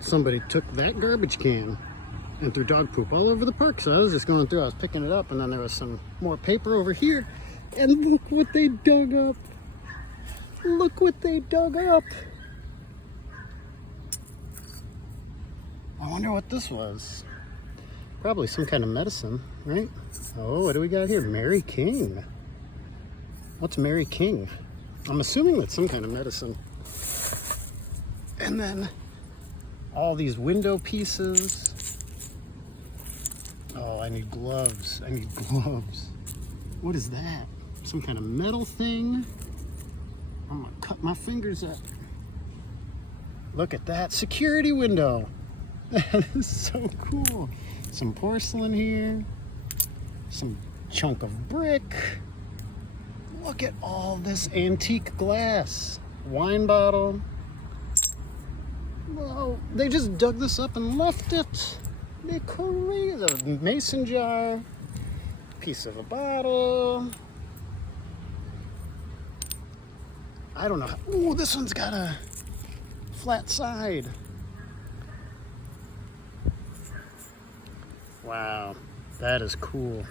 somebody took that garbage can and threw dog poop all over the park. So I was just going through, I was picking it up, and then there was some more paper over here. And look what they dug up. Look what they dug up. I wonder what this was. Probably some kind of medicine, right? Oh, what do we got here? Mary King. What's Mary King? I'm assuming that's some kind of medicine. And then all these window pieces. Oh, I need gloves. I need gloves. What is that? Some kind of metal thing? I'm gonna cut my fingers up. Look at that security window. That is so cool. Some porcelain here. Some chunk of brick. Look at all this antique glass. Wine bottle. Whoa, they just dug this up and left it. They're crazy. A mason jar. Piece of a bottle. I don't know. Oh, this one's got a flat side. Wow, that is cool.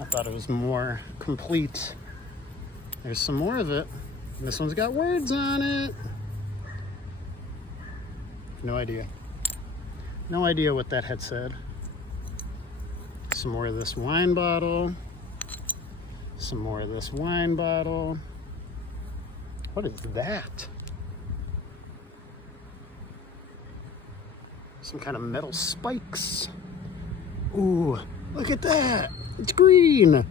I thought it was more complete. There's some more of it. This one's got words on it. No idea. No idea what that had said. Some more of this wine bottle. Some more of this wine bottle. What is that? Some kind of metal spikes. Ooh, look at that. It's green.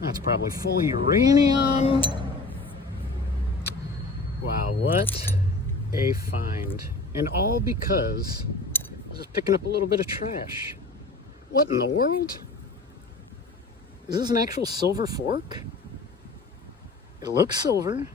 That's probably full of uranium. Wow, what a find. And all because I was just picking up a little bit of trash. What in the world? Is this an actual silver fork? It looks silver.